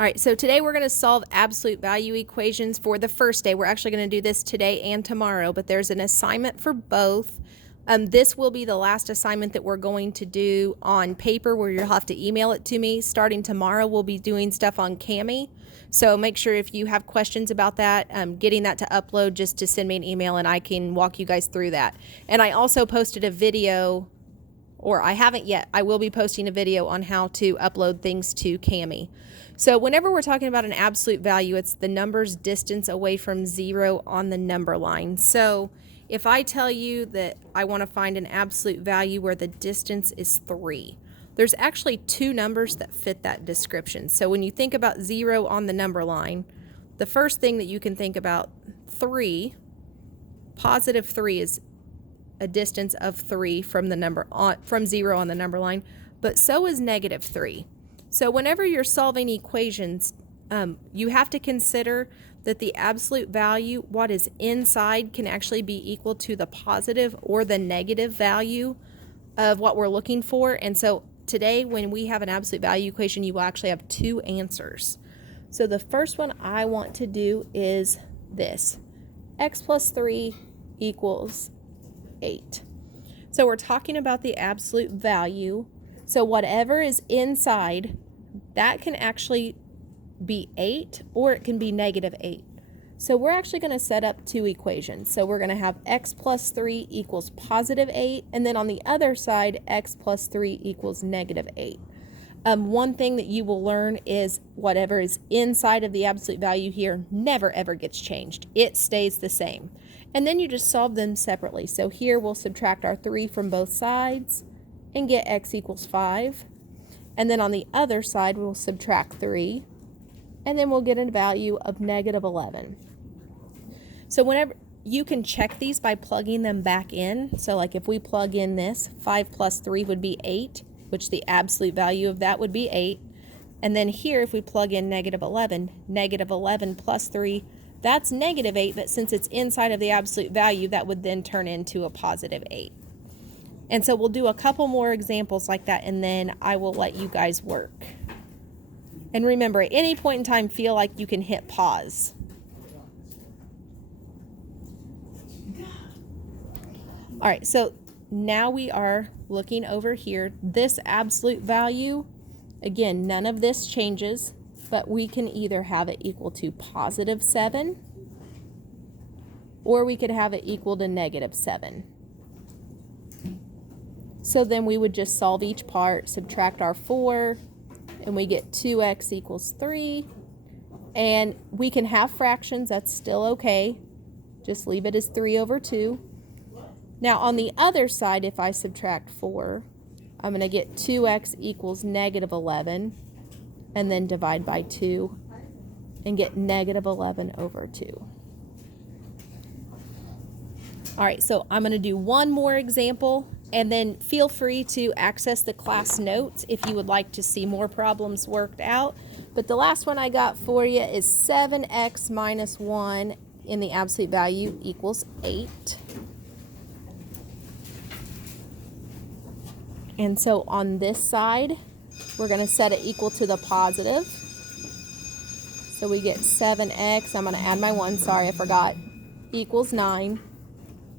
All right, so today we're going to solve absolute value equations for the first day. We're actually going to do this today and tomorrow, but there's an assignment for both. This will be the last assignment that we're going to do on paper, where you'll have to email it to me. Starting tomorrow, we'll be doing stuff on Kami. So make sure if you have questions about that, getting that to upload, just to send me an email and I can walk you guys through that. And I also posted a video, or I haven't yet. I will be posting a video on how to upload things to Kami. So whenever we're talking about an absolute value, it's the number's distance away from zero on the number line. So if I tell you that I want to find an absolute value where the distance is 3, there's actually two numbers that fit that description. So when you think about 0 on the number line, the first thing that you can think about, 3, positive 3 is a distance of 3 from the number from 0 on the number line, but so is negative 3. So whenever you're solving equations, you have to consider that the absolute value, what is inside, can actually be equal to the positive or the negative value of what we're looking for. And so today, when we have an absolute value equation, you will actually have two answers. So the first one I want to do is this: x plus 3 equals 8. So we're talking about the absolute value. So whatever is inside, that can actually be 8 or it can be negative 8. So we're actually going to set up two equations. So we're going to have x plus 3 equals positive 8, and then on the other side, x plus 3 equals negative 8. One thing that you will learn is whatever is inside of the absolute value here never ever gets changed. It stays the same. And then you just solve them separately. So here we'll subtract our 3 from both sides and get x equals 5. And then on the other side, we'll subtract 3, and then we'll get a value of negative 11. So whenever you can check these by plugging them back in. So like if we plug in this, 5 plus 3 would be 8, which the absolute value of that would be 8. And then here, if we plug in negative 11 plus 3, that's negative 8, but since it's inside of the absolute value, that would then turn into a positive 8. And so we'll do a couple more examples like that, and then I will let you guys work. And remember, at any point in time, feel like you can hit pause. All right, so now we are looking over here. This absolute value, again, none of this changes, but we can either have it equal to positive 7, or we could have it equal to negative 7. So then we would just solve each part, subtract our 4, and we get 2x equals 3. And we can have fractions, that's still okay. Just leave it as 3 over 2. Now on the other side, if I subtract 4, I'm going to get 2x equals negative 11, and then divide by 2, and get negative 11 over 2. All right, so I'm going to do one more example, and then feel free to access the class notes if you would like to see more problems worked out. But the last one I got for you is 7x minus 1 in the absolute value equals 8. And so on this side, we're going to set it equal to the positive. So we get 7x, I'm going to add my 1, sorry I forgot, equals 9.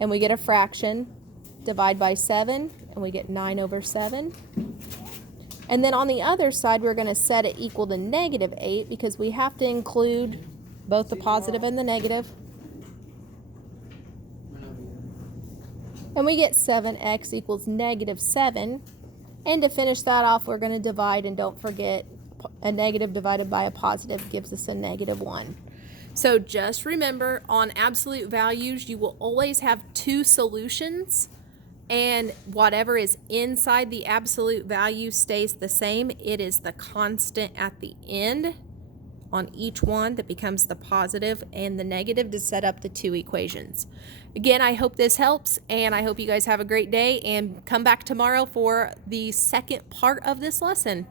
And we get a fraction, divide by 7, and we get 9 over 7. And then on the other side, we're going to set it equal to negative 8 because we have to include both the positive and the negative. And we get 7x equals negative 7. And to finish that off, we're going to divide, and don't forget, a negative divided by a positive gives us a negative 1. So just remember, on absolute values, you will always have two solutions, and whatever is inside the absolute value stays the same. It is the constant at the end on each one that becomes the positive and the negative to set up the two equations. Again, I hope this helps, and I hope you guys have a great day, and come back tomorrow for the second part of this lesson.